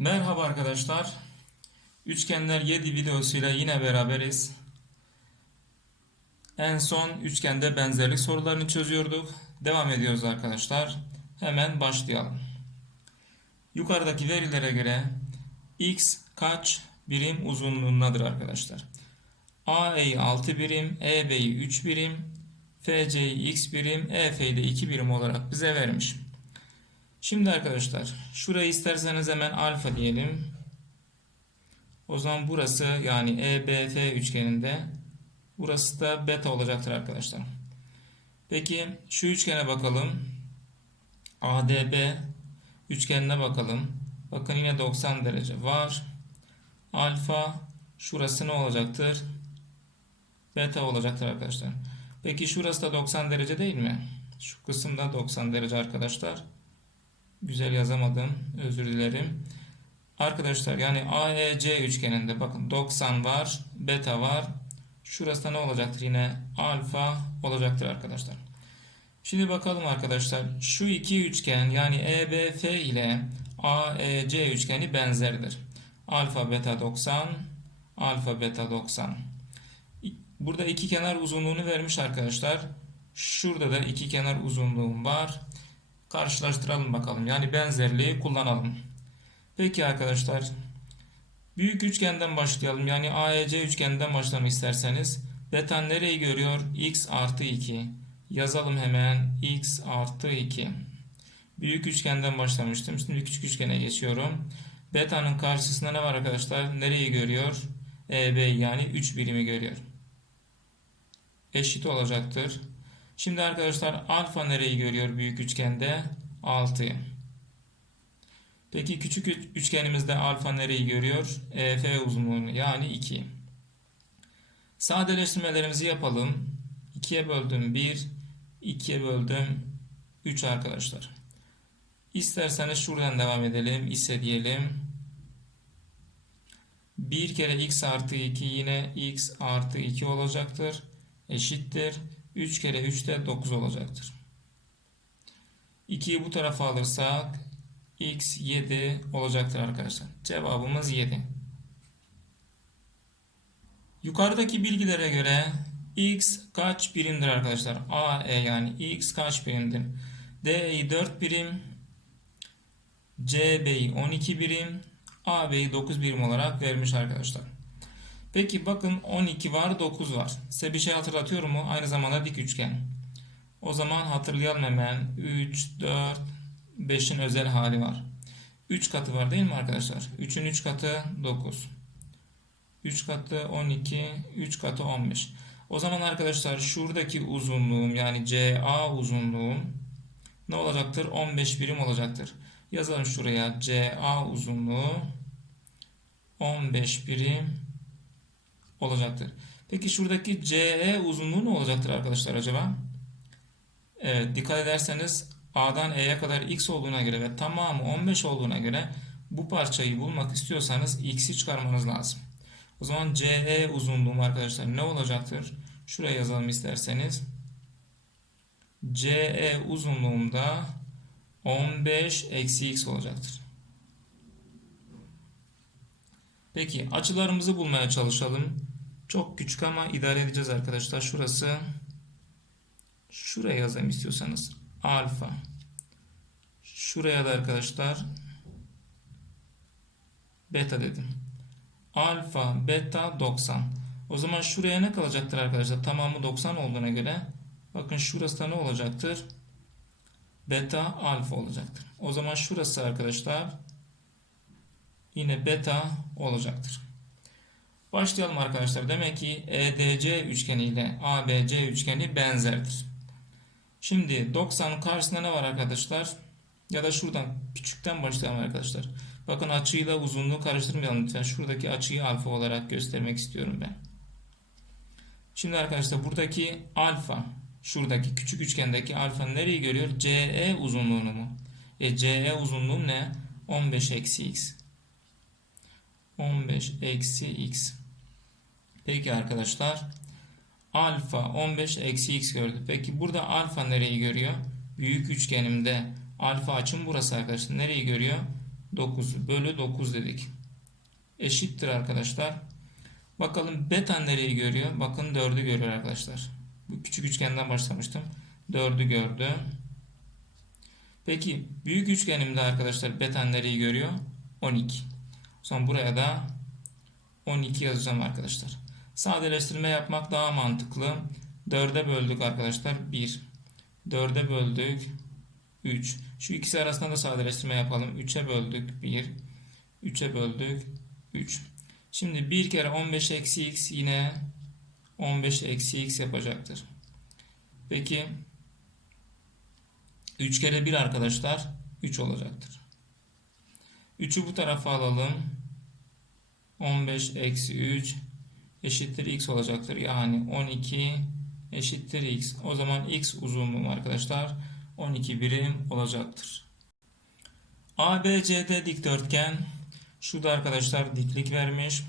Merhaba arkadaşlar. Üçgenler 7 videosuyla yine beraberiz. En son üçgende benzerlik sorularını çözüyorduk. Devam ediyoruz arkadaşlar. Hemen başlayalım. Yukarıdaki verilere göre x kaç birim uzunluğundadır arkadaşlar? AE'yi 6 birim, EB'yi 3 birim, FC'yi x birim, EF'yi de 2 birim olarak bize vermiş. Şimdi arkadaşlar şurayı isterseniz hemen alfa diyelim. O zaman burası yani EBF üçgeninde burası da beta olacaktır arkadaşlar. Peki şu üçgene bakalım. ADB üçgenine bakalım. Bakın yine 90 derece var. Alfa şurası ne olacaktır? Beta olacaktır arkadaşlar. Peki şurası da 90 derece değil mi? Şu kısım da 90 derece arkadaşlar. Güzel yazamadım. Özür dilerim. Arkadaşlar yani AEC üçgeninde bakın 90 var, beta var. Şurası da ne olacaktır? Yine alfa olacaktır arkadaşlar. Şimdi bakalım arkadaşlar. Şu iki üçgen yani EBF ile AEC üçgeni benzerdir. Alfa beta 90, alfa beta 90. Burada iki kenar uzunluğunu vermiş arkadaşlar. Şurada da iki kenar uzunluğum var. Karşılaştıralım bakalım. Yani benzerliği kullanalım. Peki arkadaşlar. Büyük üçgenden başlayalım. Yani AEC üçgeninden başlayalım isterseniz. Beta nereyi görüyor? X artı 2. Yazalım hemen. X artı 2. Büyük üçgenden başlamıştım. Şimdi küçük üçgene geçiyorum. Beta'nın karşısında ne var arkadaşlar? Nereyi görüyor? EB yani 3 birimi görüyor. Eşit olacaktır. Şimdi arkadaşlar alfa nereyi görüyor büyük üçgende? 6'yı. Peki küçük üçgenimizde alfa nereyi görüyor? EF uzunluğunu yani 2. Sadeleştirmelerimizi yapalım. 2'ye böldüm 1, 2'ye böldüm 3 arkadaşlar. İsterseniz şuradan devam edelim. İse diyelim. 1 kere x artı 2 yine x artı 2 olacaktır. Eşittir. 3 kere 3 de 9 olacaktır. 2'yi bu tarafa alırsak x 7 olacaktır arkadaşlar. Cevabımız 7. Yukarıdaki bilgilere göre x kaç birimdir arkadaşlar? A, E yani x kaç birimdir? D'yi 4 birim, CB'yi 12 birim, AB'yi 9 birim olarak vermiş arkadaşlar. Peki bakın 12 var 9 var. Size bir şey hatırlatıyor mu? Aynı zamanda dik üçgen. O zaman hatırlayalım hemen. 3, 4, 5'in özel hali var. 3 katı var değil mi arkadaşlar? 3'ün 3 katı 9. 3 katı 12, 3 katı 15. O zaman arkadaşlar şuradaki uzunluğum yani CA uzunluğum ne olacaktır? 15 birim olacaktır. Yazalım şuraya CA uzunluğu 15 birim olacaktır. Peki şuradaki CE uzunluğu ne olacaktır arkadaşlar acaba? Evet dikkat ederseniz A'dan E'ye kadar X olduğuna göre ve tamamı 15 olduğuna göre bu parçayı bulmak istiyorsanız X'i çıkarmanız lazım. O zaman CE uzunluğum arkadaşlar ne olacaktır? Şuraya yazalım isterseniz. CE uzunluğumda 15 eksi X olacaktır. Peki açılarımızı bulmaya çalışalım. Çok küçük ama idare edeceğiz arkadaşlar. Şurası şuraya yazayım istiyorsanız. Alfa. Şuraya da arkadaşlar beta dedim. Alfa, beta 90. O zaman şuraya ne kalacaktır arkadaşlar? Tamamı 90 olduğuna göre bakın şurası da ne olacaktır? Beta alfa olacaktır. O zaman şurası arkadaşlar yine beta olacaktır. Başlayalım arkadaşlar. Demek ki EDC üçgeni ile ABC üçgeni benzerdir. Şimdi 90'ın karşısında ne var arkadaşlar? Ya da şuradan küçükten başlayalım arkadaşlar. Bakın açıyla uzunluğu karıştırmayalım lütfen. Şuradaki açıyı alfa olarak göstermek istiyorum ben. Şimdi arkadaşlar buradaki alfa, şuradaki küçük üçgendeki alfa nereyi görüyor? CE uzunluğunu mu? E CE uzunluğum ne? 15 eksi x. 15 eksi x. Peki arkadaşlar. Alfa 15 eksi x gördü. Peki burada alfa nereyi görüyor? Büyük üçgenimde alfa açım burası arkadaşlar. Nereyi görüyor? 9'u bölü 9 dedik. Eşittir arkadaşlar. Bakalım beta nereyi görüyor? Bakın 4'ü görüyor arkadaşlar. Bu küçük üçgenden başlamıştım. 4'ü gördü. Peki büyük üçgenimde arkadaşlar beta nereyi görüyor? 12. Zaman buraya da 12 yazacağım arkadaşlar. Sadeleştirme yapmak daha mantıklı. 4'e böldük arkadaşlar. 1. 4'e böldük. 3. Şu ikisi arasında da sadeleştirme yapalım. 3'e böldük. 1. 3'e böldük. 3. Şimdi 1 kere 15 eksi x yine 15 eksi x yapacaktır. Peki 3 kere 1 arkadaşlar 3 olacaktır. 3'ü bu tarafa alalım. 15 eksi 3 eşittir x olacaktır. Yani 12 eşittir x. O zaman x uzunluğum arkadaşlar 12 birim olacaktır. ABCD dikdörtgen şurada arkadaşlar diklik vermiş.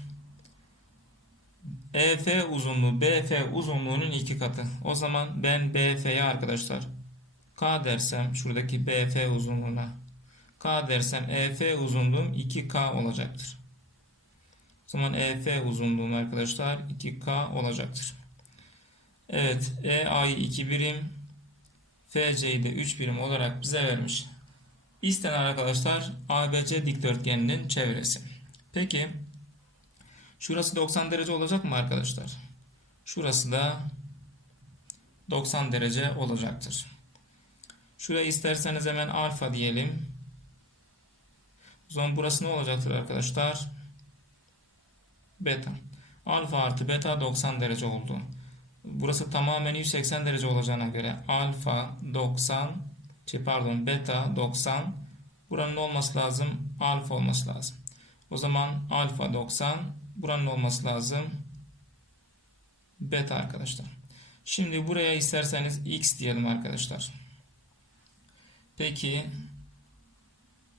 EF uzunluğu BF uzunluğunun iki katı. O zaman ben BF'ye arkadaşlar K dersem şuradaki BF uzunluğuna K dersem EF uzunluğum 2K olacaktır. O zaman EF uzunluğum arkadaşlar 2K olacaktır. Evet EA'yı 2 birim FC'yi de 3 birim olarak bize vermiş. İstenen arkadaşlar ABC dikdörtgeninin çevresi. Peki şurası 90 derece olacak mı arkadaşlar? Şurası da 90 derece olacaktır. Şuraya isterseniz hemen alfa diyelim. O zaman burası ne olacaktır arkadaşlar? Beta. Alfa artı beta 90 derece oldu. Burası tamamen 180 derece olacağına göre alfa 90 şey pardon beta 90 buranın olması lazım alfa olması lazım. O zaman alfa 90 buranın olması lazım beta arkadaşlar. Şimdi buraya isterseniz x diyelim arkadaşlar. Peki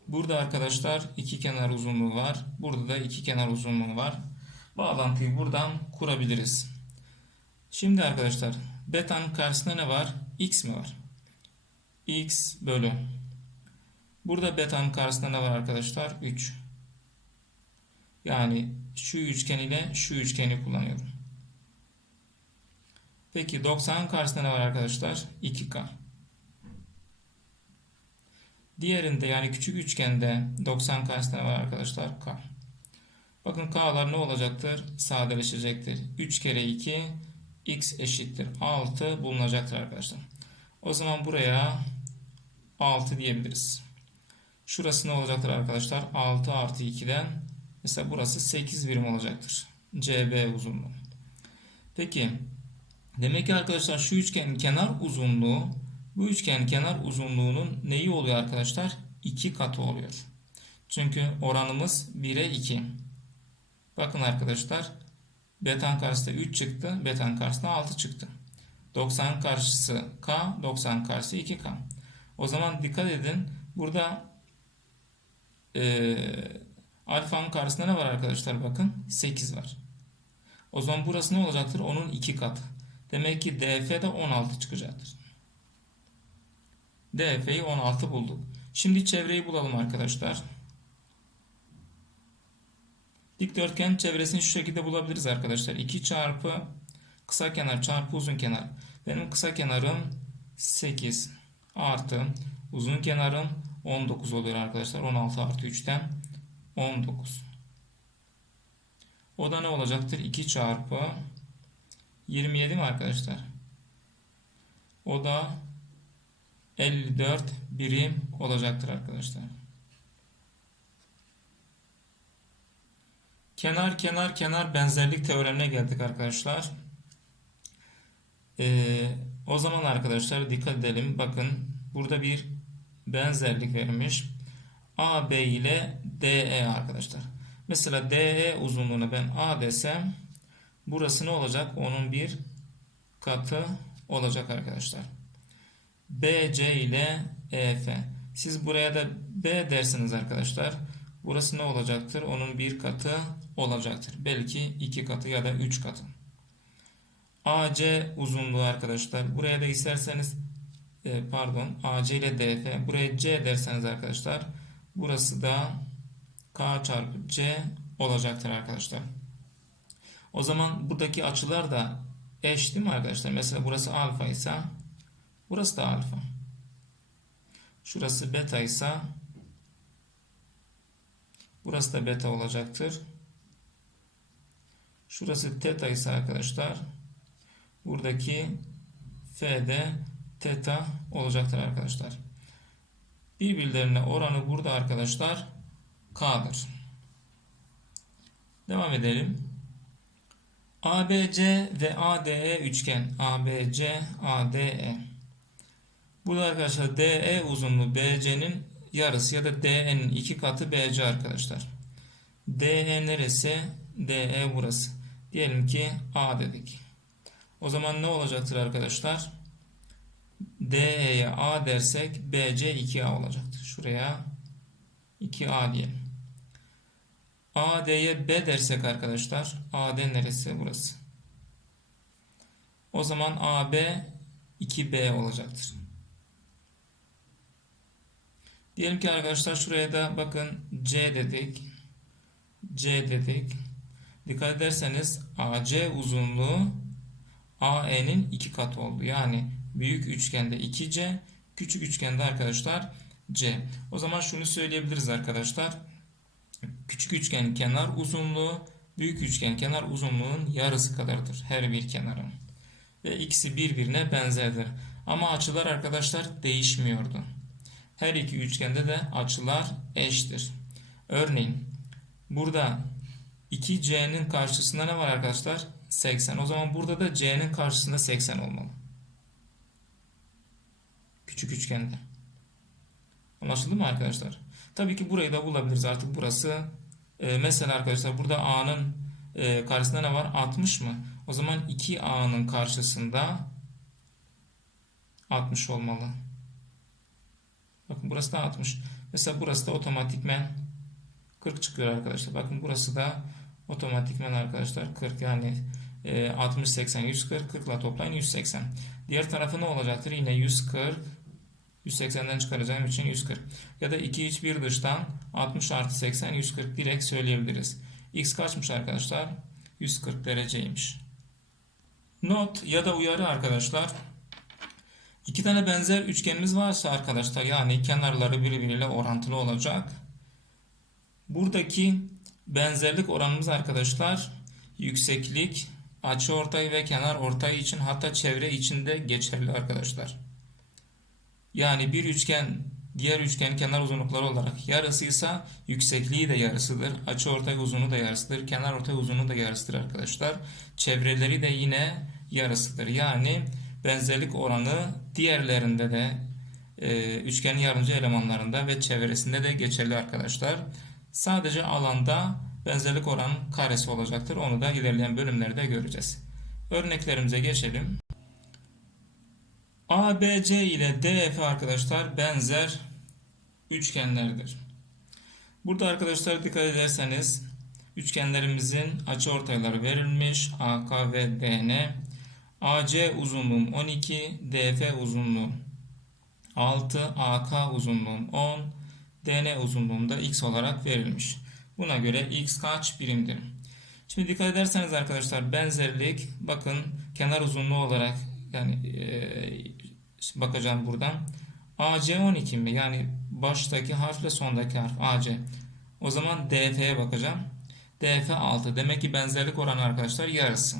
burada arkadaşlar iki kenar uzunluğu var. Burada da iki kenar uzunluğu var. Bağlantıyı buradan kurabiliriz. Şimdi arkadaşlar beta'nın karşısında ne var? x mi var? x bölü. Burada beta'nın karşısında ne var arkadaşlar? 3. Yani şu üçgen ile şu üçgeni kullanıyorum. Peki 90'ın karşısında ne var arkadaşlar? 2k. Diğerinde yani küçük üçgende 90 karşısında ne var arkadaşlar? k. Bakın k'lar ne olacaktır? Sadeleşecektir. 3 kere 2 x eşittir 6 bulunacaktır arkadaşlar. O zaman buraya 6 diyebiliriz. Şurası ne olacaktır arkadaşlar? 6 artı 2'den mesela burası 8 birim olacaktır. CB uzunluğu. Peki demek ki arkadaşlar şu üçgenin kenar uzunluğu bu üçgenin kenar uzunluğunun neyi oluyor arkadaşlar? 2 katı oluyor. Çünkü oranımız 1'e 2. Bakın arkadaşlar Betan karşısında 3 çıktı. Betan karşısında 6 çıktı. 90 karşısı K, 90 karşısı 2K. O zaman dikkat edin. Burada e, alfanın karşısında ne var arkadaşlar? Bakın 8 var. O zaman burası ne olacaktır? Onun 2 katı. Demek ki DF de 16 çıkacaktır. DF'yi 16 bulduk. Şimdi çevreyi bulalım arkadaşlar. Dikdörtgen çevresini şu şekilde bulabiliriz arkadaşlar. 2 çarpı kısa kenar çarpı uzun kenar. Benim kısa kenarım 8 artı uzun kenarım 19 oluyor arkadaşlar. 16 artı 3'ten 19. O da ne olacaktır? 2 çarpı 27 mi arkadaşlar? O da 54 birim olacaktır arkadaşlar. Kenar kenar kenar benzerlik teoremine geldik arkadaşlar. Ee, o zaman arkadaşlar dikkat edelim. Bakın burada bir benzerlik vermiş. AB ile DE arkadaşlar. Mesela DE uzunluğuna ben A desem burası ne olacak? Onun bir katı olacak arkadaşlar. BC ile EF. Siz buraya da B dersiniz arkadaşlar. Burası ne olacaktır? Onun bir katı olacaktır. Belki iki katı ya da üç katı. AC uzunluğu arkadaşlar. Buraya da isterseniz e, pardon AC ile DF. Buraya C derseniz arkadaşlar. Burası da K çarpı C olacaktır arkadaşlar. O zaman buradaki açılar da eş değil mi arkadaşlar? Mesela burası alfa ise burası da alfa. Şurası beta ise burası da beta olacaktır. Şurası teta ise arkadaşlar buradaki F de teta olacaktır arkadaşlar. Birbirlerine oranı burada arkadaşlar K'dır. Devam edelim. ABC ve ADE üçgen. ABC, ADE. Burada arkadaşlar DE uzunluğu BC'nin yarısı ya da DE'nin iki katı BC arkadaşlar. DE neresi? DE burası. Diyelim ki A dedik. O zaman ne olacaktır arkadaşlar? DE'ye A dersek BC 2A olacaktır. Şuraya 2A diyelim. AD'ye B dersek arkadaşlar AD neresi burası? O zaman AB 2B olacaktır. Diyelim ki arkadaşlar şuraya da bakın C dedik. C dedik. Dikkat ederseniz AC uzunluğu AE'nin iki katı oldu. Yani büyük üçgende 2C, küçük üçgende arkadaşlar C. O zaman şunu söyleyebiliriz arkadaşlar. Küçük üçgen kenar uzunluğu büyük üçgen kenar uzunluğunun yarısı kadardır her bir kenarın. Ve ikisi birbirine benzerdir. Ama açılar arkadaşlar değişmiyordu. Her iki üçgende de açılar eştir. Örneğin burada 2C'nin karşısında ne var arkadaşlar? 80. O zaman burada da C'nin karşısında 80 olmalı. Küçük üçgende. Anlaşıldı mı arkadaşlar? Tabii ki burayı da bulabiliriz artık burası. E, mesela arkadaşlar burada A'nın e, karşısında ne var? 60 mı? O zaman 2A'nın karşısında 60 olmalı. Bakın burası da 60. Mesela burası da otomatikmen 40 çıkıyor arkadaşlar. Bakın burası da otomatikmen arkadaşlar 40 yani e, 60 80 140 40 ile toplayın 180. Diğer tarafı ne olacaktır? Yine 140 180'den çıkaracağım için 140. Ya da 2 iç 1 dıştan 60 artı 80 140 direkt söyleyebiliriz. X kaçmış arkadaşlar? 140 dereceymiş. Not ya da uyarı arkadaşlar. İki tane benzer üçgenimiz varsa arkadaşlar yani kenarları birbiriyle orantılı olacak. Buradaki benzerlik oranımız arkadaşlar yükseklik, açı ortay ve kenar ortay için hatta çevre içinde geçerli arkadaşlar. Yani bir üçgen diğer üçgen kenar uzunlukları olarak yarısıysa yüksekliği de yarısıdır. Açı ortay uzunluğu da yarısıdır. Kenar ortay uzunluğu da yarısıdır arkadaşlar. Çevreleri de yine yarısıdır. Yani benzerlik oranı diğerlerinde de e, üçgenin yardımcı elemanlarında ve çevresinde de geçerli arkadaşlar. Sadece alanda benzerlik oranı karesi olacaktır. Onu da ilerleyen bölümlerde göreceğiz. Örneklerimize geçelim. ABC ile DF arkadaşlar benzer üçgenlerdir. Burada arkadaşlar dikkat ederseniz üçgenlerimizin açıortayları verilmiş. AK ve DN. AC uzunluğum 12, DF uzunluğum 6, AK uzunluğum 10, DN uzunluğum da X olarak verilmiş. Buna göre X kaç birimdir? Şimdi dikkat ederseniz arkadaşlar benzerlik bakın kenar uzunluğu olarak yani e, bakacağım buradan. AC 12 mi? Yani baştaki harfle sondaki harf AC. O zaman DF'ye bakacağım. DF 6. Demek ki benzerlik oranı arkadaşlar yarısı.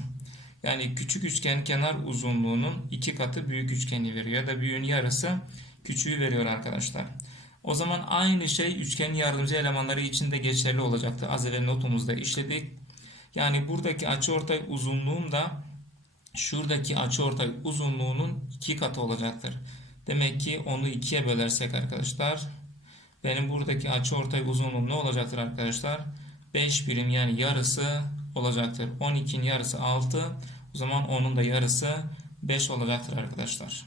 Yani küçük üçgen kenar uzunluğunun iki katı büyük üçgeni veriyor. Ya da büyüğün yarısı küçüğü veriyor arkadaşlar. O zaman aynı şey üçgen yardımcı elemanları için de geçerli olacaktı. Az evvel notumuzda işledik. Yani buradaki açıortay uzunluğum da şuradaki açıortay uzunluğunun iki katı olacaktır. Demek ki onu ikiye bölersek arkadaşlar benim buradaki açıortay uzunluğum ne olacaktır arkadaşlar? 5 birim yani yarısı olacaktır. 12'nin yarısı 6. O zaman onun da yarısı 5 olacaktır arkadaşlar.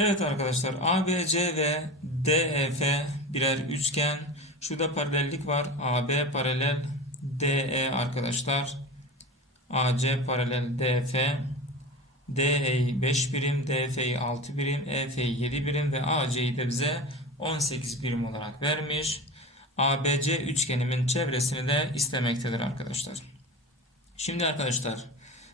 Evet arkadaşlar ABC ve DEF birer üçgen. Şurada paralellik var. AB paralel DE arkadaşlar. AC paralel DF. DE'yi 5 birim, DF'yi 6 birim, EF'yi 7 birim ve AC'yi de bize 18 birim olarak vermiş. ABC üçgenimin çevresini de istemektedir arkadaşlar. Şimdi arkadaşlar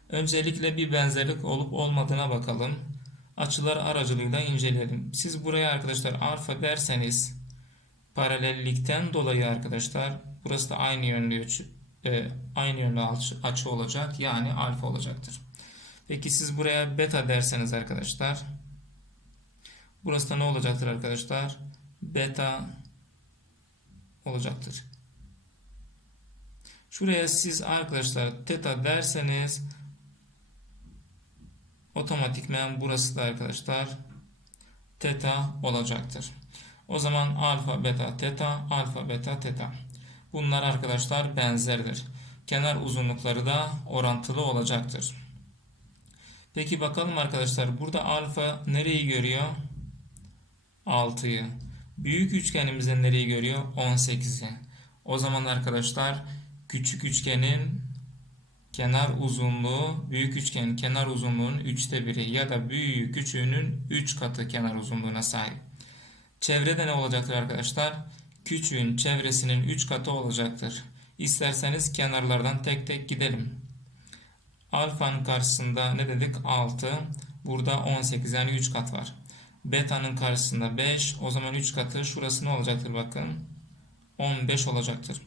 öncelikle bir benzerlik olup olmadığına bakalım. Açılar aracılığıyla inceleyelim. Siz buraya arkadaşlar alfa derseniz paralellikten dolayı arkadaşlar burası da aynı yönlü e, aynı yönlü açı, açı olacak yani alfa olacaktır. Peki siz buraya beta derseniz arkadaşlar burası da ne olacaktır arkadaşlar? Beta olacaktır. Şuraya siz arkadaşlar teta derseniz otomatikmen burası da arkadaşlar teta olacaktır. O zaman alfa beta teta alfa beta teta. Bunlar arkadaşlar benzerdir. Kenar uzunlukları da orantılı olacaktır. Peki bakalım arkadaşlar burada alfa nereyi görüyor? 6'yı. Büyük üçgenimizde nereyi görüyor? 18'i. O zaman arkadaşlar küçük üçgenin kenar uzunluğu büyük üçgenin kenar uzunluğunun 3'te 1'i ya da büyüğü küçüğünün 3 katı kenar uzunluğuna sahip. Çevrede ne olacaktır arkadaşlar? Küçüğün çevresinin 3 katı olacaktır. İsterseniz kenarlardan tek tek gidelim. Alfanın karşısında ne dedik? 6. Burada 18 yani 3 kat var. Beta'nın karşısında 5. O zaman 3 katı şurası ne olacaktır bakın. 15 olacaktır.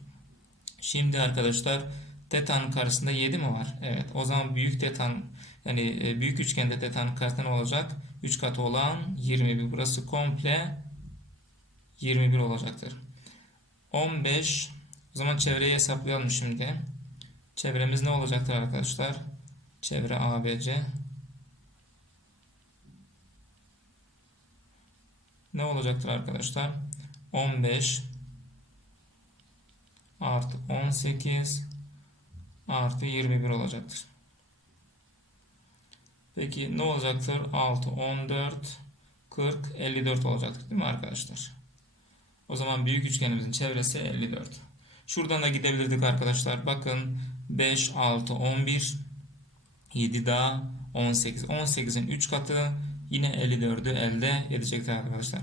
Şimdi arkadaşlar teta'nın karşısında 7 mi var? Evet. O zaman büyük tetan yani e, büyük üçgende tetanın karşısında ne olacak? 3 katı olan 21. Burası komple 21 olacaktır. 15 o zaman çevreyi hesaplayalım şimdi. Çevremiz ne olacaktır arkadaşlar? Çevre ABC ne olacaktır arkadaşlar? 15 artı 18 artı 21 olacaktır. Peki ne olacaktır? 6, 14, 40, 54 olacaktır değil mi arkadaşlar? O zaman büyük üçgenimizin çevresi 54. Şuradan da gidebilirdik arkadaşlar. Bakın 5, 6, 11, 7 daha 18. 18'in 3 katı yine 54'ü elde edecektir arkadaşlar.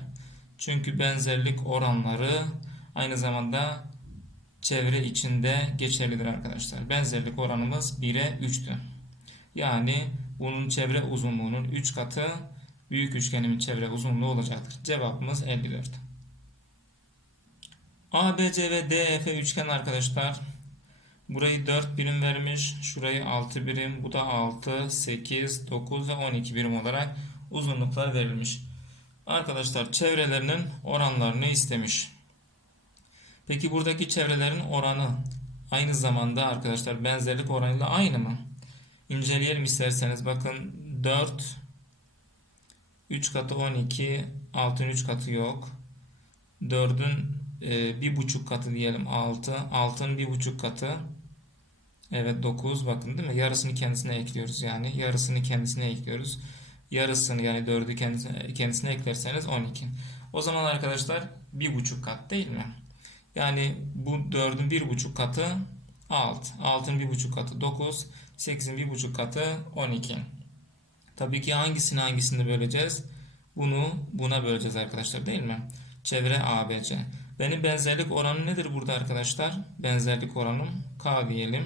Çünkü benzerlik oranları aynı zamanda çevre içinde geçerlidir arkadaşlar. Benzerlik oranımız 1'e 3'tü. Yani bunun çevre uzunluğunun 3 katı büyük üçgenimin çevre uzunluğu olacaktır. Cevabımız 54. ABC ve DEF üçgen arkadaşlar. Burayı 4 birim vermiş. Şurayı 6 birim. Bu da 6, 8, 9 ve 12 birim olarak uzunluklar verilmiş. Arkadaşlar çevrelerinin oranlarını istemiş. Peki buradaki çevrelerin oranı aynı zamanda arkadaşlar benzerlik oranıyla aynı mı? İnceleyelim isterseniz. Bakın 4 3 katı 12 6'ın 3 katı yok. 4'ün e, bir buçuk katı diyelim 6. 6'nın bir buçuk katı evet 9 bakın değil mi? Yarısını kendisine ekliyoruz yani. Yarısını kendisine ekliyoruz. Yarısını yani 4'ü kendisine, kendisine eklerseniz 12. O zaman arkadaşlar bir buçuk kat değil mi? Yani bu 4'ün bir buçuk katı 6. 6'nın bir buçuk katı 9. 8'in bir buçuk katı 12. Tabii ki hangisini hangisini böleceğiz? Bunu buna böleceğiz arkadaşlar değil mi? Çevre ABC. Benim benzerlik oranım nedir burada arkadaşlar? Benzerlik oranım K diyelim.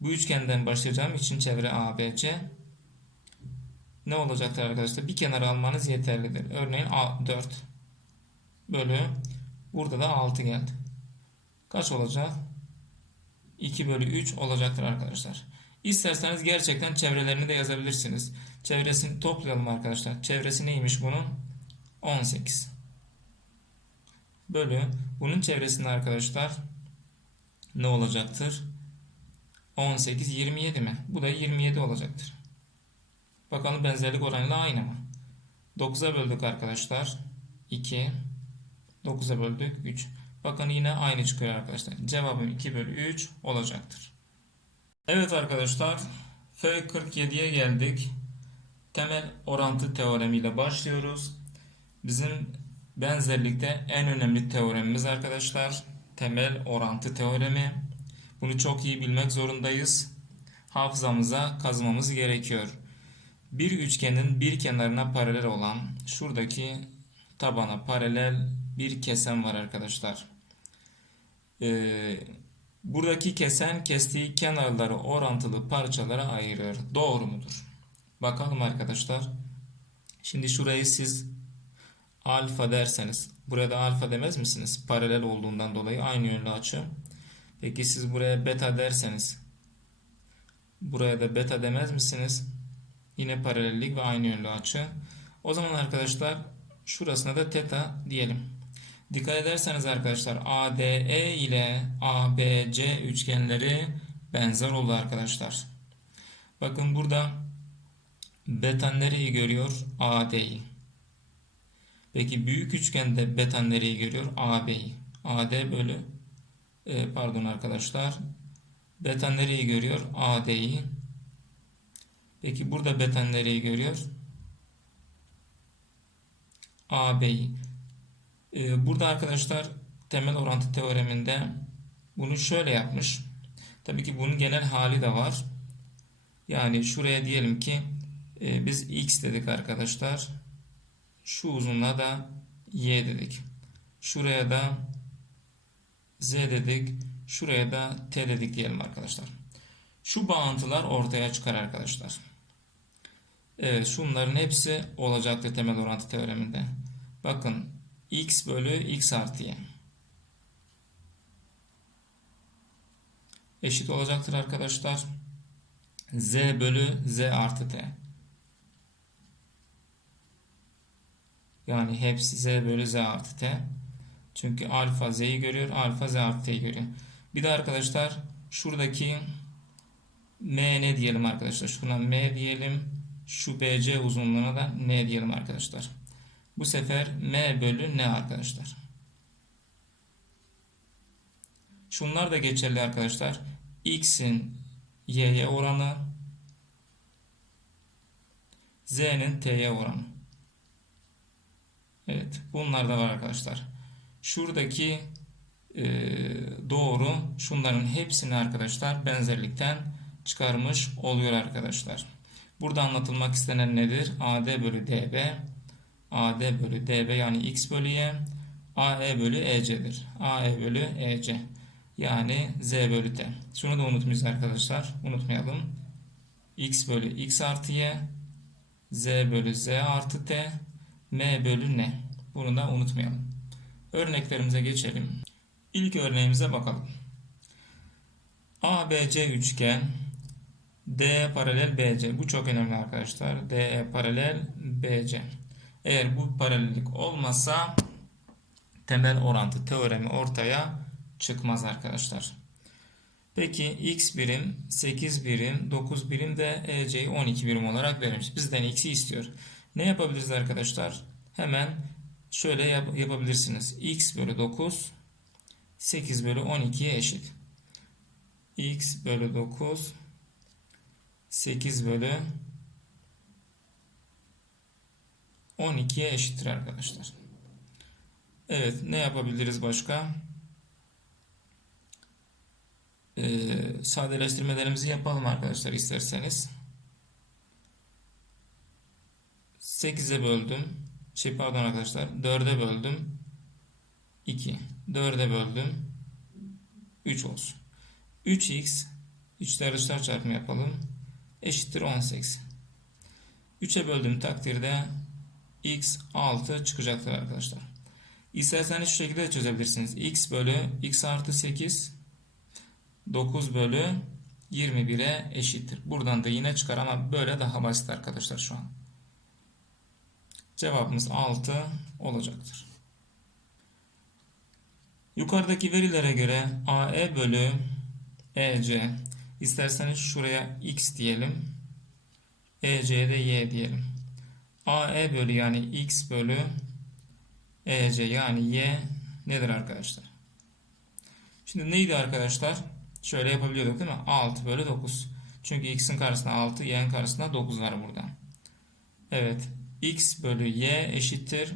Bu üçgenden başlayacağım için çevre ABC ne olacaktır arkadaşlar? Bir kenara almanız yeterlidir. Örneğin 4 bölü burada da 6 geldi. Kaç olacak? 2 bölü 3 olacaktır arkadaşlar. İsterseniz gerçekten çevrelerini de yazabilirsiniz. Çevresini toplayalım arkadaşlar. Çevresi neymiş bunun? 18 bölü bunun çevresinde arkadaşlar ne olacaktır? 18 27 mi? Bu da 27 olacaktır. Bakalım benzerlik oranıyla aynı mı? 9'a böldük arkadaşlar. 2 9'a böldük 3. Bakın yine aynı çıkıyor arkadaşlar. Cevabım 2 bölü 3 olacaktır. Evet arkadaşlar F47'ye geldik. Temel orantı teoremiyle başlıyoruz. Bizim Benzerlikte en önemli teoremimiz arkadaşlar temel orantı teoremi. Bunu çok iyi bilmek zorundayız. Hafızamıza kazımamız gerekiyor. Bir üçgenin bir kenarına paralel olan şuradaki tabana paralel bir kesen var arkadaşlar. Ee, buradaki kesen kestiği kenarları orantılı parçalara ayırır. Doğru mudur? Bakalım arkadaşlar. Şimdi şurayı siz alfa derseniz burada alfa demez misiniz? Paralel olduğundan dolayı aynı yönlü açı. Peki siz buraya beta derseniz buraya da beta demez misiniz? Yine paralellik ve aynı yönlü açı. O zaman arkadaşlar şurasına da teta diyelim. Dikkat ederseniz arkadaşlar ADE ile ABC üçgenleri benzer oldu arkadaşlar. Bakın burada beta nereyi görüyor? AD'yi. Peki büyük üçgende beta nereyi görüyor? AB'yi. AD bölü e, pardon arkadaşlar. Beta nereyi görüyor? AD'yi. Peki burada beta nereyi görüyor? AB'yi. Ee, burada arkadaşlar temel orantı teoreminde bunu şöyle yapmış. Tabii ki bunun genel hali de var. Yani şuraya diyelim ki e, biz x dedik arkadaşlar. Şu uzunluğa da y dedik. Şuraya da z dedik. Şuraya da t dedik diyelim arkadaşlar. Şu bağıntılar ortaya çıkar arkadaşlar. Evet şunların hepsi olacaktır temel orantı teoreminde. Bakın x bölü x artı y eşit olacaktır arkadaşlar. z bölü z artı t. Yani hepsi z bölü z artı t. Çünkü alfa z'yi görüyor, alfa z artı t'yi görüyor. Bir de arkadaşlar şuradaki m ne diyelim arkadaşlar. Şuna m diyelim. Şu BC uzunluğuna da n diyelim arkadaşlar. Bu sefer m bölü n arkadaşlar. Şunlar da geçerli arkadaşlar. x'in y'ye oranı z'nin t'ye oranı. Evet bunlar da var arkadaşlar. Şuradaki e, doğru şunların hepsini arkadaşlar benzerlikten çıkarmış oluyor arkadaşlar. Burada anlatılmak istenen nedir? AD bölü DB AD bölü DB yani X bölü Y AE bölü EC'dir. AE bölü EC yani Z bölü T. Şunu da unutmayız arkadaşlar. Unutmayalım. X bölü X artı Y Z bölü Z artı T M bölü N. Bunu da unutmayalım. Örneklerimize geçelim. İlk örneğimize bakalım. ABC üçgen D paralel BC. Bu çok önemli arkadaşlar. D paralel BC. Eğer bu paralellik olmasa temel orantı teoremi ortaya çıkmaz arkadaşlar. Peki x birim, 8 birim, 9 birim ve EC'yi 12 birim olarak vermiş. Bizden x'i istiyor. Ne yapabiliriz arkadaşlar? Hemen şöyle yap yapabilirsiniz. x bölü 9 8 bölü 12'ye eşit. x bölü 9 8 bölü 12'ye eşittir arkadaşlar. Evet ne yapabiliriz başka? Ee, sadeleştirmelerimizi yapalım arkadaşlar isterseniz. 8'e böldüm. Şey pardon arkadaşlar 4'e böldüm. 2. 4'e böldüm. 3 olsun. 3x 3'ler dışlar çarpımı yapalım. Eşittir 18. 3'e böldüğüm takdirde x 6 çıkacaktır arkadaşlar. İsterseniz şu şekilde de çözebilirsiniz. x bölü x artı 8 9 bölü 21'e eşittir. Buradan da yine çıkar ama böyle daha basit arkadaşlar şu an. Cevabımız 6 olacaktır. Yukarıdaki verilere göre AE bölü EC isterseniz şuraya x diyelim. EC'ye de y diyelim. AE bölü yani x bölü EC yani y nedir arkadaşlar? Şimdi neydi arkadaşlar? Şöyle yapabiliyorduk değil mi? 6 bölü 9. Çünkü x'in karşısında 6, y'nin karşısında 9 var burada. Evet. x bölü y eşittir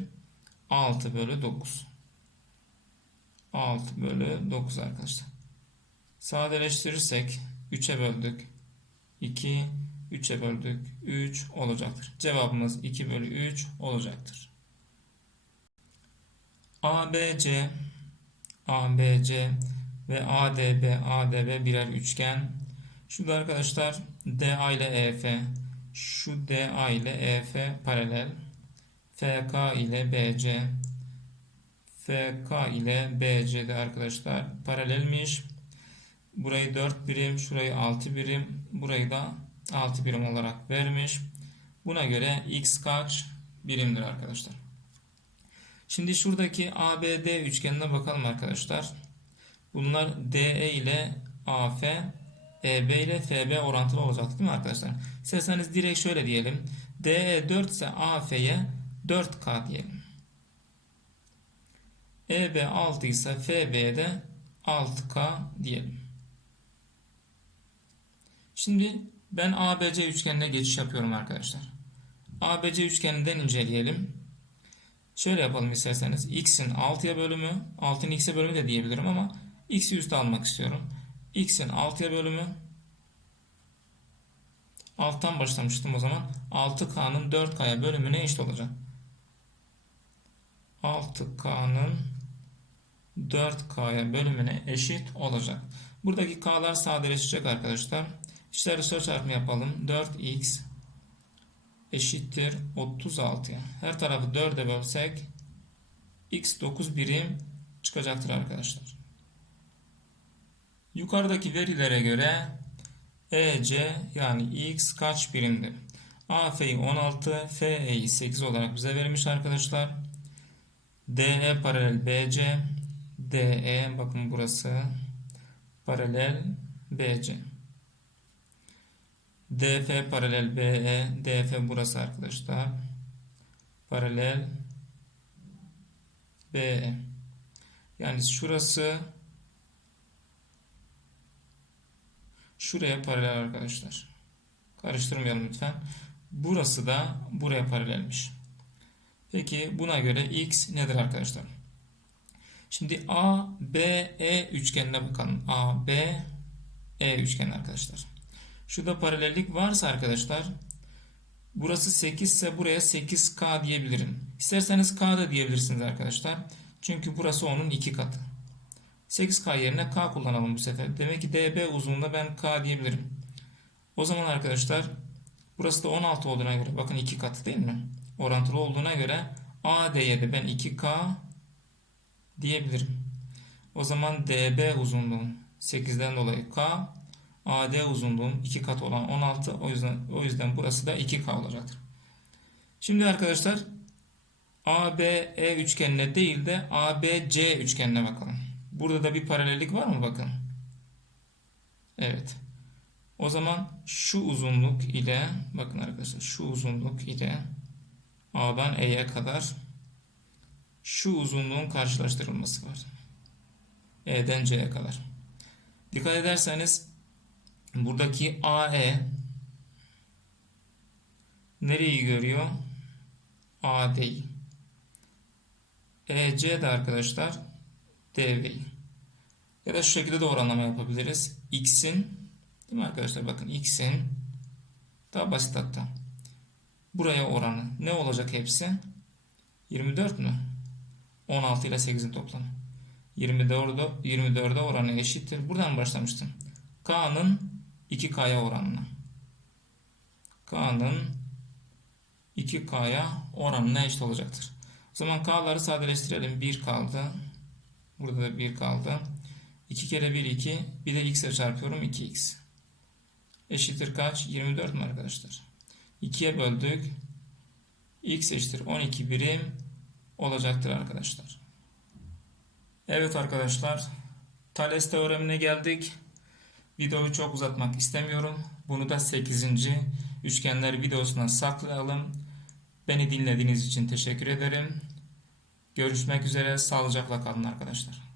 6 bölü 9. 6 bölü 9 arkadaşlar. Sadeleştirirsek 3'e böldük. 2, 3'e böldük. 3 olacaktır. Cevabımız 2 bölü 3 olacaktır. ABC ABC ve ADB ADB birer üçgen. Şurada arkadaşlar DA ile EF şu DA ile EF paralel. FK ile BC FK ile BC de arkadaşlar paralelmiş. Burayı 4 birim, şurayı 6 birim, burayı da 6 birim olarak vermiş. Buna göre x kaç birimdir arkadaşlar. Şimdi şuradaki ABD üçgenine bakalım arkadaşlar. Bunlar DE ile AF, EB ile FB orantılı olacak değil mi arkadaşlar? İsterseniz direkt şöyle diyelim. DE 4 ise AF'ye 4K diyelim. EB 6 ise FB'ye de 6K diyelim. Şimdi ben ABC üçgenine geçiş yapıyorum arkadaşlar. ABC üçgeninden inceleyelim. Şöyle yapalım isterseniz. X'in 6'ya bölümü, 6'ın x'e bölümü de diyebilirim ama x'i üste almak istiyorum. X'in 6'ya bölümü alttan başlamıştım o zaman. 6K'nın 4K'ya bölümüne eşit olacak. 6K'nın 4K'ya bölümüne eşit olacak. Buradaki K'lar sadeleşecek arkadaşlar. İşler soru çarpımı yapalım. 4x eşittir 36'ya. Her tarafı 4'e bölsek x 9 birim çıkacaktır arkadaşlar. Yukarıdaki verilere göre EC yani x kaç birimdir? AF'yi 16, FE'yi 8 olarak bize verilmiş arkadaşlar. DE paralel BC, DE bakın burası paralel BC. DF paralel BE, DF burası arkadaşlar. Paralel BE. Yani şurası şuraya paralel arkadaşlar. Karıştırmayalım lütfen. Burası da buraya paralelmiş. Peki buna göre x nedir arkadaşlar? Şimdi A, B, E üçgenine bakalım. A, B, E üçgeni arkadaşlar. Şurada paralellik varsa arkadaşlar burası 8 ise buraya 8K diyebilirim. İsterseniz K da diyebilirsiniz arkadaşlar. Çünkü burası onun 2 katı. 8K yerine K kullanalım bu sefer. Demek ki DB uzunluğunda ben K diyebilirim. O zaman arkadaşlar burası da 16 olduğuna göre bakın 2 katı değil mi? Orantılı olduğuna göre AD'ye de ben 2K diyebilirim. O zaman DB uzunluğum 8'den dolayı K AD uzunluğum 2 kat olan 16 o yüzden o yüzden burası da 2K olacaktır. Şimdi arkadaşlar ABE üçgenine değil de ABC üçgenine bakalım. Burada da bir paralellik var mı bakın. Evet. O zaman şu uzunluk ile bakın arkadaşlar şu uzunluk ile A'dan E'ye kadar şu uzunluğun karşılaştırılması var. E'den C'ye kadar. Dikkat ederseniz buradaki AE nereyi görüyor? AD'yi. EC de arkadaşlar DV'yi. Ya da şu şekilde de oranlama yapabiliriz. X'in değil mi arkadaşlar? Bakın X'in daha basit hatta. Buraya oranı. Ne olacak hepsi? 24 mü? 16 ile 8'in toplamı. 24'e 24'e oranı eşittir. Buradan başlamıştım. K'nın 2K'ya oranına. K'nın 2K'ya oranına eşit olacaktır. O zaman K'ları sadeleştirelim. 1 kaldı. Burada da 1 kaldı. 2 kere 1 2. Bir de x ile çarpıyorum 2x. Eşittir kaç? 24 mü arkadaşlar? 2'ye böldük. x eşittir 12 birim olacaktır arkadaşlar. Evet arkadaşlar. Thales teoremine geldik. Videoyu çok uzatmak istemiyorum. Bunu da 8. üçgenler videosuna saklayalım. Beni dinlediğiniz için teşekkür ederim. Görüşmek üzere. Sağlıcakla kalın arkadaşlar.